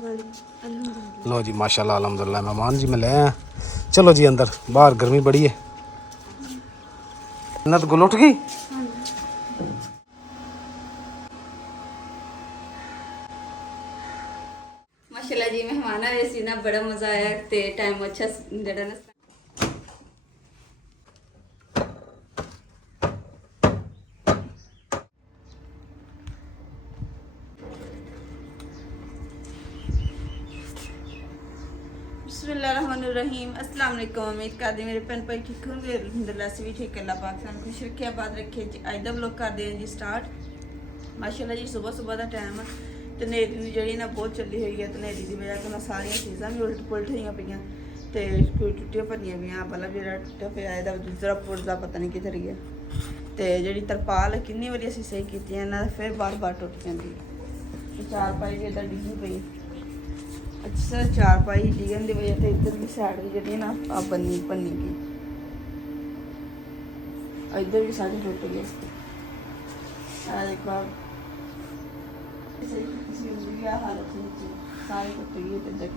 लो जी माशाल्लाह अल्हम्दुलिल्लाह मेहमान जी मिले हैं। चलो जी अंदर, बाहर गर्मी बड़ी है। जन्नत गुल उठ गई। माशाल्लाह जी मेहमान आए सी ना, बड़ा मजा आया ते टाइम अच्छा जड़ा ना। बिस्मिल्लाहिर्रहमानिर्रहीम। अस्सलाम वालेकुम। उम्मीद करदी मेरे भैन भाई ठीक होंगे। अल्हम्दुलिल्लाह से भी ठीक। अल्लाह पाक सानू खुश रखे, आबाद रखे जी। अज दा व्लॉग करदे हैं जी स्टार्ट। माशाल्लाह जी सुबह सुबह दा टाइम ते नेरी जी ना बहुत चली हुई है। ते नेरी दी वजह तो सारियां चीज़ां भी उलट पुलट होई पईयां ते कोई टुटियां भरियां पईयां। बल्ब जेह्ड़ा टुट्टिया पिया एह्दा दूसरा पुरजा पता नहीं किधर गया। ते जेह्ड़ी तरपाल किन्नी बारी असीं सही कीती है, इन्हां फिर बार बार टुट जांदी। चारपाई भी इधर डिग्गी पई। अच्छा चारपाई डिगन की वजह से इधर भी साइड भी जी ना आप बनी गई, इधर भी सारी टुट गई। देखो हालत सारी टुट गई। इधर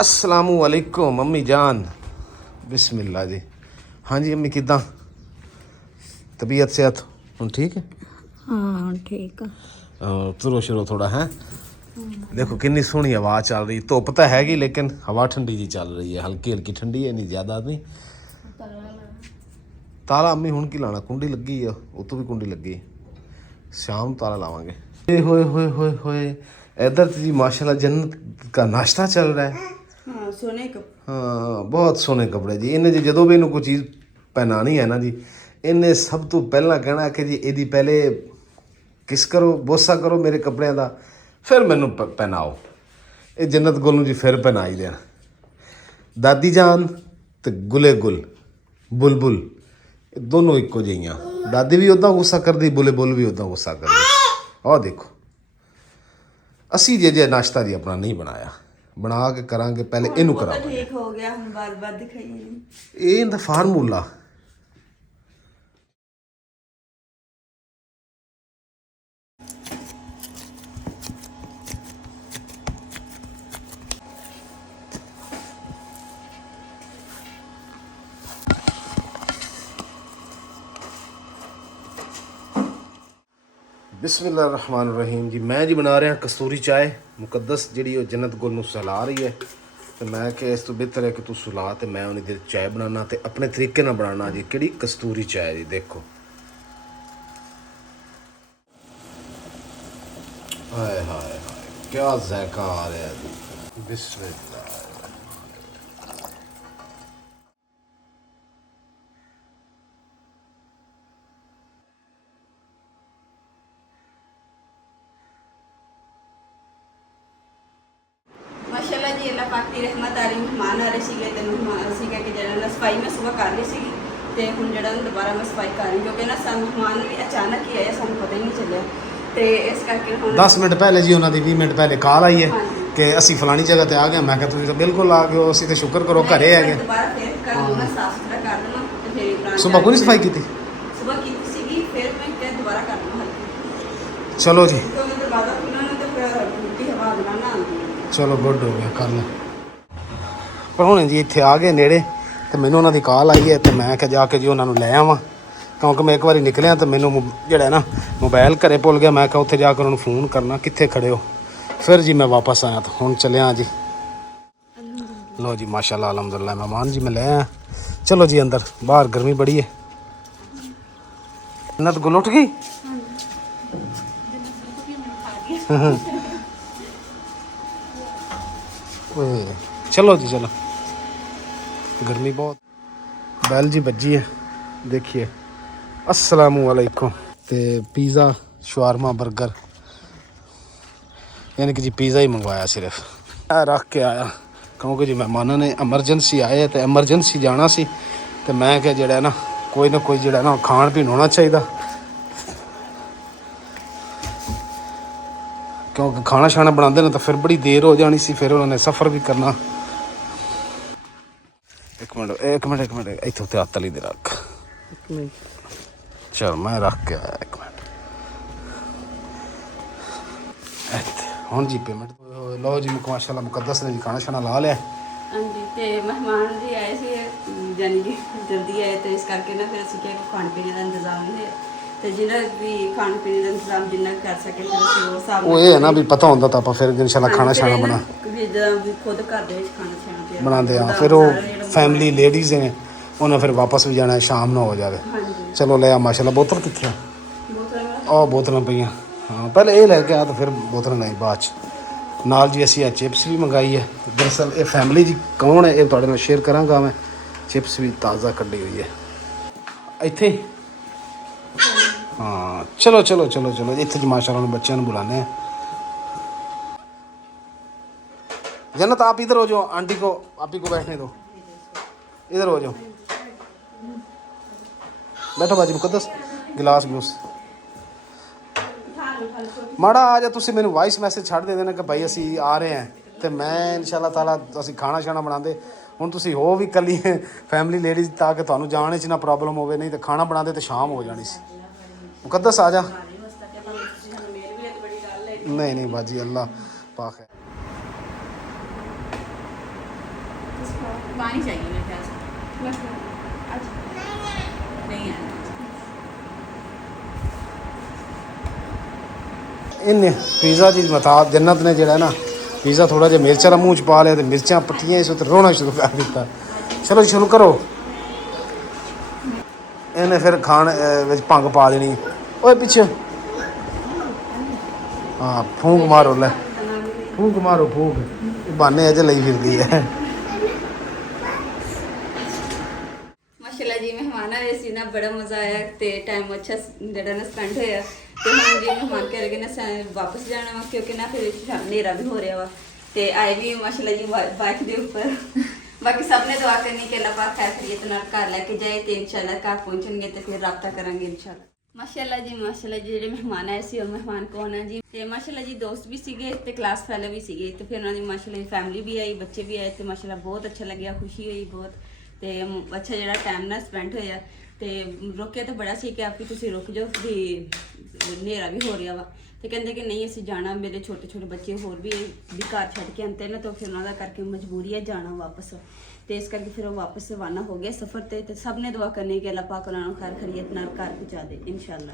अस्सलामु अलैकुम मम्मी जान, बिस्मिल्लाह जी। हाँ जी अम्मी किदा तबीयत सेहत हुण ठीक है? हाँ ठीक है। तुरो शुरो थोड़ा है। देखो कितनी सोहनी हवा चल रही। धुप तो हैगी लेकिन हवा ठंडी जी चल रही है, हल्की हल्की ठंडी है, नहीं ज़्यादा नहीं। ताला अम्मी हुण की लाना, कुंडी लगी है, उतो भी कुंडी लगी, शाम ताला लावांगे। होए होए होए होए, इधर जी माशाल्लाह जन्नत का नाश्ता चल रहा है। हाँ सोने कप, हाँ बहुत सोहने कपड़े जी। इन्हें जी जो भी इन्हू कोई चीज़ पहनानी है ना जी, इन्हें सब तो पहला कहना कि जी इहदी पहले किस करो, बोसा करो मेरे कपड़िਆਂ ਦਾ, फिर मैनू पहनाओ। ये जन्नत गुल नूं जी फिर पहनाई देन। दादी जान ते गुले गुल बुलबुल दोनों इक्को जिहियां। दादी भी उदा गुस्सा करदी, बुले बुल भी उदा गुस्सा करदी। और देखो असी जे नाश्ता जी अपना नहीं बनाया, बना के करांगे, पहले इनू करांगे। ठीक हो गया, हम बार बार दिखाइए। ये इनका फार्मूला। बिस्मिल्लाहिर्रहमानिर्रहीम जी। मैं जी बना रहा कस्तूरी चाय मुकद्दस जी, जन्नत गुल नूं सुला रही है। तो मैं कि इस तो बेहतर है कि तू सुला, तो मैं उन्हीं देर चाय बनाना तो अपने तरीके नाल बनाना जी। कि कस्तूरी चाय जी देखो, हाय हाय हाय क्या जायका आ रहा है जी। बिस्मिल्लाह। माशाल्लाह जी अल्लाह पाक की रहमत आ रही। मेहमान आ रहे ਸੀਗੇ ਤੇ ਮਹਿਮਾਨ ਸੀਗਾ ਕਿ ਜਿਹੜਾ ਨਾ ਸਫਾਈ ਮੈਂ ਸੁਬਹ ਕਰ ਲਈ ਸੀਗੀ ਤੇ ਹੁਣ ਜਿਹੜਾ ਨਾ ਦੁਬਾਰਾ ਮੈਂ ਸਫਾਈ ਕਰ ਰਹੀ, ਕਿਉਂਕਿ ਨਾ ਸਾਨੂੰ ਮਹਿਮਾਨ ਵੀ ਅਚਾਨਕ ਹੀ ਆਇਆ, ਸਾਨੂੰ ਪਤਾ ਹੀ ਨਹੀਂ ਚੱਲਿਆ। ਤੇ ਇਸ ਕਰਕੇ ਹੁਣ 10 ਮਿੰਟ ਪਹਿਲੇ ਜੀ ਉਹਨਾਂ ਦੀ 20 ਮਿੰਟ ਪਹਿਲੇ ਕਾਲ ਆਈ ਹੈ ਕਿ ਅਸੀਂ ਫਲਾਣੀ ਜਗ੍ਹਾ ਤੇ ਆ ਗਏ। ਮੈਂ ਕਿਹਾ ਤੁਸੀਂ ਤਾਂ ਬਿਲਕੁਲ ਆ ਗਏ ਹੋ, ਅਸੀਂ ਤਾਂ ਸ਼ੁਕਰ ਕਰੋ ਘਰੇ ਹੈਗੇ। ਦੁਬਾਰਾ ਫੇਰ ਕਰ ਦੂੰਗਾ, ਸਾਫ ਸੁਥਰਾ ਕਰ ਦੇਣਾ ਤੇ ਫੇਰ ਬਣਾ। ਸੁਬਹ ਕੋਈ ਸਫਾਈ ਕੀਤੀ? ਸੁਬਹ ਕੀਤੀ ਸੀਗੀ, ਫਿਰ ਮੈਂ ਕਿਹਾ ਦੁਬਾਰਾ ਕਰ ਦੂੰਗਾ ਹਲਕੀ। ਚਲੋ ਜੀ ਕਿਉਂਕਿ ਦਰਵਾਜ਼ਾ ਖੁੱਲ੍ਹਾ ਨਾ ਤੇ ਫਿਰ ਮਿੱਟੀ ਹਵਾ ਆਉਣਾ ਨਾ ਆਉਂਦੀ। ਚਲੋ ਗੁੱਡ ਹੋ ਗਿਆ ਕਰ ਲੈ। ਪਰ ਹੁਣ ਜੀ ਇੱਥੇ ਆ ਗਏ ਨੇੜੇ ਤੇ ਮੈਨੂੰ ਉਹਨਾਂ ਦੀ ਕਾਲ ਆਈ ਹੈ ਤੇ ਮੈਂ ਕਿਹਾ ਜਾ ਕੇ ਜੀ ਉਹਨਾਂ ਨੂੰ ਲੈ ਆਵਾਂ, ਕਿਉਂਕਿ ਮੈਂ ਇੱਕ ਵਾਰੀ ਨਿਕਲਿਆ ਤੇ ਮੈਨੂੰ ਜਿਹੜਾ ਨਾ ਮੋਬਾਈਲ ਘਰੇ ਭੁੱਲ ਗਿਆ। ਮੈਂ ਕਿਹਾ ਉੱਥੇ ਜਾ ਕੇ ਉਹਨਾਂ ਨੂੰ ਫੋਨ ਕਰਨਾ ਕਿੱਥੇ ਖੜੇ ਹੋ। ਫਿਰ ਜੀ ਮੈਂ ਵਾਪਸ ਆਇਆ ਤਾਂ ਹੁਣ ਚੱਲਿਆ ਜੀ। लो जी माशाल्लाह अल्हम्दुलिल्लाह मेहमान जी मिले हैं। चलो जी अंदर, बाहर गर्मी बड़ी है। जन्नत गुल उठ गई। चलो जी चलो, गर्मी बहुत। बैल जी बजी है देखिए। अस्सलामु अलैकुम। ते पिज़्ज़ा शवारमा बर्गर, यानी कि जी पिज़्ज़ा ही मंगवाया सिर्फ। रख के आया क्योंकि जी मेहमानों ने एमरजेंसी आए तो एमरजेंसी जाना सी। तो मैं क्या जड़ा ना ਕੋਈ ਨਾ ਕੋਈ ਜਿਹੜਾ ਨਾ ਖਾਣ ਪੀਣ ਹੋਣਾ ਚਾਹੀਦਾ, ਕਿਉਂਕਿ ਖਾਣਾ ਛਾਣਾ ਬਣਾਉਂਦੇ ਨੇ ਤਾਂ ਫਿਰ ਬੜੀ ਦੇਰ ਹੋ ਜਾਣੀ ਸੀ, ਫਿਰ ਉਹਨਾਂ ਨੇ ਸਫ਼ਰ ਵੀ ਕਰਨਾ। ਇੱਕ ਮਿੰਟ ਇੱਥੋਂ ਤੇ ਹੱਥ ਲਈ ਦੇ ਰੱਖ, ਚਲ ਮੈਂ ਰੱਖ ਕੇ ਆਇਆ, ਇੱਕ ਮਿੰਟ। ਇੱਥੇ ਹੁਣ ਜੀ ਪੇਮੈਂਟ ਲਓ ਜੀ, ਮਾਸ਼ਾਅੱਲਾ ਮੁਕੱਦਸ ਨੇ ਜੀ ਖਾਣਾ ਛਾਣਾ ਲਾ ਲਿਆ। ਹਾਂਜੀ, ਤੇ ਮਹਿਮਾਨ ਜੀ ਆਏ ਸੀ, ਜਾਨੀ ਕਿ ਜਲਦੀ ਆਏ, ਤੇ ਇਸ ਕਰਕੇ ਨਾ ਫਿਰ ਅਸੀਂ ਕਿਹਾ ਕਿ ਖਾਣ ਪੀਣ ਦਾ ਇੰਤਜ਼ਾਮ ਨਹੀਂ ਹੈ, ਤੇ ਜਿਹੜਾ ਵੀ ਖਾਣ ਪੀਣ ਦਾ ਇੰਤਜ਼ਾਮ ਜਿੰਨਾ ਕਰ ਸਕੇ ਫਿਰ ਅਸੀਂ ਉਹ ਹਿਸਾਬ ਨਾਲ। ਉਹ ਇਹ ਹੈ ਨਾ ਵੀ ਪਤਾ ਹੁੰਦਾ ਤਾਂ ਆਪਾਂ ਫਿਰ ਇਨਸ਼ਾਅੱਲਾ ਖਾਣਾ ਛਾਣਾ ਬਣਾ ਵੀ ਜਿੱਦਾਂ ਵੀ ਖੁਦ ਘਰ ਦੇ ਵਿੱਚ ਖਾਣਾ ਛਾਣਾ ਪਿਆ ਬਣਾਉਂਦੇ ਆ। ਫਿਰ ਉਹ ਫੈਮਿਲੀ ਲੇਡੀਜ਼ ਨੇ, ਉਹਨਾਂ ਫਿਰ ਵਾਪਸ ਵੀ ਜਾਣਾ, ਸ਼ਾਮ ਨਾ ਹੋ ਜਾਵੇ। ਹਾਂਜੀ, ਚਲੋ ਲੈ ਆ ਮਾਸ਼ਾਅੱਲਾ। ਬੋਤਲ ਕਿੱਥੇ ਆ? ਬਹੁਤ ਬੋਤਲਾਂ ਪਈਆਂ, ਹਾਂ ਪਹਿਲੇ ਇਹ ਲੈ ਕੇ ਆ ਤਾਂ ਫਿਰ ਬੋਤਲਾਂ ਨਹੀਂ ਬਾਅਦ 'ਚ। ਨਾਲ ਜੀ ਅਸੀਂ ਚਿਪਸ ਵੀ ਮੰਗਾਈ ਹੈ। ਦਰਅਸਲ ਇਹ ਫੈਮਿਲੀ ਜੀ ਕੌਣ ਹੈ ਇਹ ਤੁਹਾਡੇ ਨਾਲ ਸ਼ੇਅਰ ਕਰਾਂਗਾ ਮੈਂ। ਚਿਪਸ ਵੀ ਤਾਜ਼ਾ ਕੱਢੀ ਹੋਈ ਹੈ ਇੱਥੇ ਹੀ। ਹਾਂ ਚਲੋ ਇੱਥੇ ਜੀ ਮਾਸ਼ਾਅੱਲਾ ਨੂੰ ਬੱਚਿਆਂ ਨੂੰ ਬੁਲਾਉਂਦੇ हैं। जन्नत आप इधर हो जाओ, आंटी को आप ही को बैठने दो, इधर हो जाओ, बैठो बाजी मुकद्दस। गिलास ग्लूस ਮਾੜਾ ਆ ਜਾ, ਤੁਸੀਂ ਮੈਨੂੰ ਵਾਇਸ ਮੈਸੇਜ ਛੱਡ ਦੇ ਦੇਣਾ ਕਿ ਭਾਈ ਅਸੀਂ ਆ ਰਹੇ ਹਾਂ, ਤੇ ਮੈਂ ਇਨਸ਼ਾਅੱਲਾ ਤਾਲਾ ਅਸੀਂ ਖਾਣਾ ਛਾਣਾ ਬਣਾਉਂਦੇ। ਹੁਣ ਤੁਸੀਂ ਹੋ ਵੀ ਇਕੱਲੀ ਫੈਮਿਲੀ ਲੇਡੀਜ਼, ਤਾਂ ਕਿ ਤੁਹਾਨੂੰ ਜਾਣ 'ਚ ਨਾ ਪ੍ਰੋਬਲਮ ਹੋਵੇ, ਨਹੀਂ ਤਾਂ ਖਾਣਾ ਬਣਾਉਂਦੇ ਤੇ ਸ਼ਾਮ ਹੋ ਜਾਣੀ ਸੀ। ਮੁਕੱਦਸ ਆ ਜਾ। नहीं बाजी अल्लाह पाक है। पानी चाहिए मेरे ख्याल से, नहीं है इन्हें पिज़्ज़ा जी बता जन्नत ने जरा ना पिज़्ज़ा थोड़ा जिहा मिर्चा मूँह च पा लिया, तो मिर्चा पट्टियाँ इस उत्ते रोना शुरू कर दिता। चलो शुरू करो। इन्हें फिर खाने विच भंग पा देनी। ओए पिछे हाँ फूंक मारो, ले फूंक मारो, फूंक बहाने अज लई फिरदी है। माशाल्लाह जी मेहमान आए सी ना, बड़ा मज़ा आया, ते टाइम अच्छा जेड़ा ना स्पेंड होया। ते हुण जी मेहमान कह रहे ना वापस जाना वा, क्योंकि ना फिर हनेरा भी हो रहा वा, ते आए भी माशाल्लाह जी बाइक के ऊपर। बाकी सब ने दुआ करनी कि अल्लाह पाक खैर खैरियत नाल घर लेके जाए, ते इंशाल्लाह घर पहुंचणगे ते फिर राबता करांगे इंशाल्लाह। माशाल्लाह जी ਜਿਹੜੇ ਮਹਿਮਾਨ ਆਏ ਸੀ ਉਹ ਮਹਿਮਾਨ ਕੌਣ ਹੈ ਜੀ, ਤੇ ਮਾਸ਼ਾਅੱਲਾ ਜੀ ਦੋਸਤ ਵੀ ਸੀਗੇ ਤੇ ਕਲਾਸ ਫੈਲੋ ਵੀ ਸੀਗੇ, ਤੇ ਫਿਰ ਉਹਨਾਂ ਦੀ ਮਾਸ਼ਾਅੱਲਾ ਫੈਮਿਲੀ ਵੀ ਆਈ, ਬੱਚੇ ਵੀ ਆਏ, ਤੇ ਮਾਸ਼ਾਅੱਲਾ ਬਹੁਤ ਅੱਛਾ ਲੱਗਿਆ, ਖੁਸ਼ੀ ਹੋਈ ਬਹੁਤ, ਤੇ ਅੱਛਾ ਜਿਹੜਾ ਟਾਈਮ ਨਾਲ ਸਪੈਂਡ ਹੋਇਆ। ਤੇ ਰੋਕਿਆ ਤਾਂ ਬੜਾ ਸੀ ਕਿ ਆਪੀ ਤੁਸੀਂ ਰੁਕ ਜਾਓ ਵੀ ਹਨੇਰਾ ਵੀ ਹੋ ਰਿਹਾ ਵਾ, ਤੇ ਕਹਿੰਦੇ ਕਿ ਨਹੀਂ ਅਸੀਂ ਜਾਣਾ, ਮੇਰੇ ਛੋਟੇ ਛੋਟੇ ਬੱਚੇ ਹੋਰ ਵੀ ਘਰ ਛੱਡ ਕੇ ਆਉਂਦੇ ਨੇ, ਤਾਂ ਫਿਰ ਉਹਨਾਂ ਦਾ ਕਰਕੇ ਮਜਬੂਰੀ ਹੈ ਜਾਣਾ ਵਾਪਸ, ਤੇ ਇਸ ਕਰਕੇ ਫਿਰ ਉਹ ਵਾਪਸ ਰਵਾਨਾ ਹੋ ਗਏ ਸਫ਼ਰ ਤੇ ਸਭ ਨੇ ਦੁਆ ਕਰਨੀ ਕਿ ਅੱਲਾਹ ਪਾਕ ਉਹਨਾਂ ਨੂੰ ਖੈਰ ਖੈਰੀਅਤ ਨਾਲ ਘਰ ਪਹੁੰਚਾ ਦੇ ਇਨਸ਼ਾਅੱਲਾ।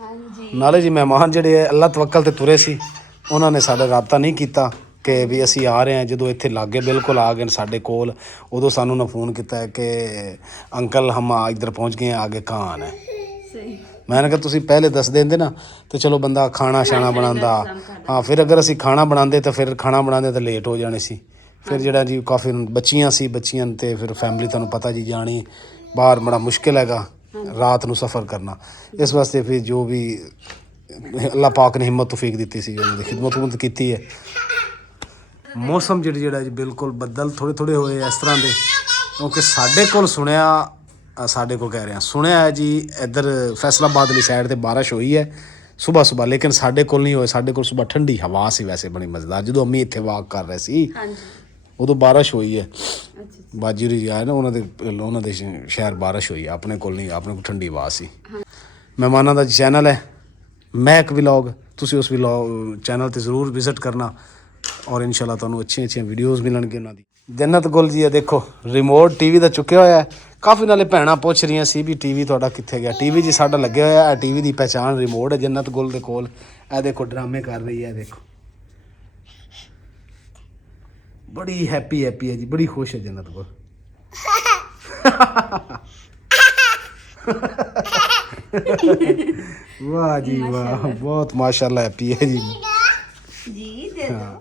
ਹਾਂਜੀ ਨਾਲੇ ਜੀ ਮਹਿਮਾਨ ਜਿਹੜੇ ਅੱਲਾਹ ਤਵੱਕਲ ਤੇ ਤੁਰੇ ਸੀ, ਉਹਨਾਂ ਨੇ ਸਾਡਾ ਰਾਬਤਾ ਨਹੀਂ ਕੀਤਾ ਕਿ ਵੀ ਅਸੀਂ ਆ ਰਹੇ ਹਾਂ। ਜਦੋਂ ਇੱਥੇ ਲਾਗੇ ਬਿਲਕੁਲ ਆ ਗਏ ਸਾਡੇ ਕੋਲ, ਉਦੋਂ ਸਾਨੂੰ ਨਾ ਫੋਨ ਕੀਤਾ ਕਿ ਅੰਕਲ ਹਮ ਇੱਧਰ ਪਹੁੰਚ ਗਏ, ਆਗੇ ਕਹਾਂ ਆना है। ਸਹੀ ਮੈਂ ਕਿਹਾ ਤੁਸੀਂ ਪਹਿਲੇ ਦੱਸ ਦਿੰਦੇ ਨਾ, ਤੇ ਚਲੋ ਬੰਦਾ ਖਾਣਾ ਛਾਣਾ ਬਣਾਉਂਦਾ। ਹਾਂ ਫਿਰ ਅਗਰ ਅਸੀਂ ਖਾਣਾ ਬਣਾਉਂਦੇ ਤਾਂ ਫਿਰ ਖਾਣਾ ਬਣਾਉਂਦੇ ਤਾਂ ਲੇਟ ਹੋ ਜਾਣੇ ਸੀ। ਫਿਰ ਜਿਹੜਾ ਜੀ ਕਾਫੀ ਬੱਚੀਆਂ ਸੀ, ਬੱਚੀਆਂ ਤੇ ਫਿਰ ਫੈਮਿਲੀ ਤੁਹਾਨੂੰ ਪਤਾ ਜੀ ਜਾਣੀ ਬਾਹਰ ਬੜਾ ਮੁਸ਼ਕਿਲ ਹੈਗਾ ਰਾਤ ਨੂੰ ਸਫ਼ਰ ਕਰਨਾ। ਇਸ ਵਾਸਤੇ ਫਿਰ ਜੋ ਵੀ ਅੱਲਾਹ ਪਾਕ ਨੇ ਹਿੰਮਤ ਤੌਫੀਕ ਦਿੱਤੀ ਸੀ, ਉਹਨਾਂ ਦੀ ਖਿਦਮਤ ਕੀਤੀ ਹੈ। ਮੌਸਮ ਜਿਹੜਾ ਜੀ ਬਿਲਕੁਲ ਬੱਦਲ ਥੋੜ੍ਹੇ ਥੋੜ੍ਹੇ ਹੋਏ ਇਸ ਤਰ੍ਹਾਂ ਦੇ, ਕਿਉਂਕਿ ਸਾਡੇ ਕੋਲ ਕਹਿ ਰਿਹਾ ਸੁਣਿਆ ਹੈ ਜੀ ਇੱਧਰ ਫੈਸਲਾਬਾਦ ਵਾਲੀ ਸਾਈਡ ਤੇ ਬਾਰਿਸ਼ ਹੋਈ ਹੈ ਸੁਬਾਹ, ਲੇਕਿਨ ਸਾਡੇ ਕੋਲ ਨਹੀਂ ਹੋਏ। ਸਾਡੇ ਕੋਲ ਸੁਬਾਹ ਠੰਡੀ ਹਵਾ ਸੀ, ਵੈਸੇ ਬੜੀ ਮਜ਼ੇਦਾਰ। ਜਦੋਂ ਅੰਮੀ ਇੱਥੇ ਵਾਕ ਕਰ ਰਹੇ ਸੀ ਉਦੋਂ ਬਾਰਿਸ਼ ਹੋਈ ਹੈ। ਬਾਜੀ ਜੀ ਆਏ ਨਾ, ਉਹਨਾਂ ਦੇ ਸ਼ਹਿਰ ਬਾਰਿਸ਼ ਹੋਈ ਹੈ, ਆਪਣੇ ਕੋਲ ਨਹੀਂ, ਆਪਣੇ ਕੋਲ ਠੰਡੀ ਹਵਾ ਸੀ। ਮਹਿਮਾਨਾਂ ਦਾ ਚੈਨਲ ਹੈ ਮਹਿਕ ਵਲੌਗ, ਤੁਸੀਂ ਉਸ ਵਲੌਗ ਚੈਨਲ ਤੇ ਜ਼ਰੂਰ ਵਿਜ਼ਿਟ ਕਰਨਾ, ਔਰ ਇਨਸ਼ਾਅੱਲਾ ਤੁਹਾਨੂੰ ਅੱਛੀਆਂ ਵੀਡੀਓਜ਼ ਮਿਲਣਗੇ ਉਹਨਾਂ ਦੀ। ਜੰਨਤ ਗੁਲ ਜੀ ਆ ਦੇਖੋ ਰਿਮੋਟ ਟੀਵੀ ਦਾ ਚੁੱਕਿਆ ਹੋਇਆ। ਕਾਫੀ ਨਾਲੇ ਭੈਣਾਂ ਪੁੱਛ ਰਹੀਆਂ ਸੀ ਵੀ ਟੀਵੀ ਤੁਹਾਡਾ ਕਿੱਥੇ ਗਿਆ। ਟੀਵੀ ਜੀ ਸਾਡਾ ਲੱਗਿਆ ਹੋਇਆ ਹੈ, ਟੀਵੀ ਦੀ ਪਹਿਚਾਣ ਰਿਮੋਟ ਹੈ ਜੰਨਤ ਗੁਲ ਦੇ ਕੋਲ। ਇਹ ਦੇਖੋ ਡਰਾਮੇ ਕਰ ਰਹੀ ਹੈ, ਦੇਖੋ ਬੜੀ ਹੈਪੀ ਹੈ ਜੀ, ਬੜੀ ਖੁਸ਼ ਹੈ ਜੰਨਤ ਗੁਲ। ਵਾਹ ਜੀ ਵਾਹ, ਬਹੁਤ ਮਾਸ਼ਾਅੱਲਾ ਹੈਪੀ ਹੈ ਜੀ। ਜੀ ਦੇ ਦੋ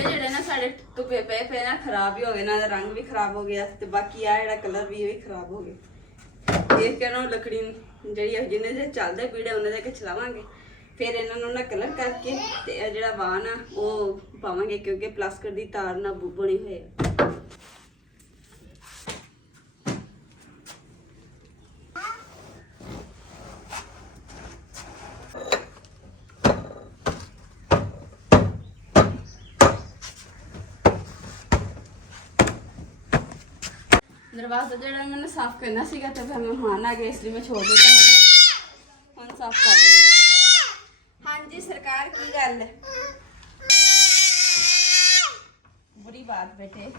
ਜਿਹੜੇ ਨਾ ਸਾਡੇ ਧੁੱਪੇ ਪਏ ਨਾ ਖਰਾਬ ਹੀ ਹੋ ਗਏ, ਨਾ ਰੰਗ ਵੀ ਖਰਾਬ ਹੋ ਗਿਆ, ਤੇ ਬਾਕੀ ਆ ਜਿਹੜਾ ਕਲਰ ਵੀ ਇਹ ਵੀ ਖਰਾਬ ਹੋ ਗਿਆ। ਦੇਖ ਕੇ ਨਾ ਲੱਕੜੀ ਜਿਹੜੀ ਜਿਹਨੇ ਦੇ ਚੱਲਦੇ ਪੀੜੇ ਉਹਨੇ ਦੇ ਕੇ ਚਲਾਵਾਂਗੇ, ਫਿਰ ਇਹਨਾਂ ਨੂੰ ਨਾ ਕਲਰ ਕਰਕੇ ਤੇ ਇਹ ਜਿਹੜਾ ਵਾਨ ਆ ਉਹ ਪਾਵਾਂਗੇ ਕਿਉਂਕਿ ਪਲਾਸਟਿਕ ਦੀ ਤਾਰ ਨਾਲ ਬਣੇ ਹੋਏ ਆ। ਦਰਵਾਜ਼ਾ ਜਿਹੜਾ ਮੈਨੂੰ ਸਾਫ਼ ਕਰਨਾ ਸੀਗਾ ਤੇ ਫਿਰ ਮਹਿਮਾਨ ਆ ਗਏ ਇਸ ਲਈ ਮੈਂ ਛੋੜ ਦਿੱਤਾ। ਹੁਣ ਸਾਫ਼ ਕਰ ਲਈ। ਹਾਂਜੀ ਸਰਕਾਰ ਕੀ ਗੱਲ ਹੈ? ਬੁਰੀ ਬਾਤ ਬੇਟੇ।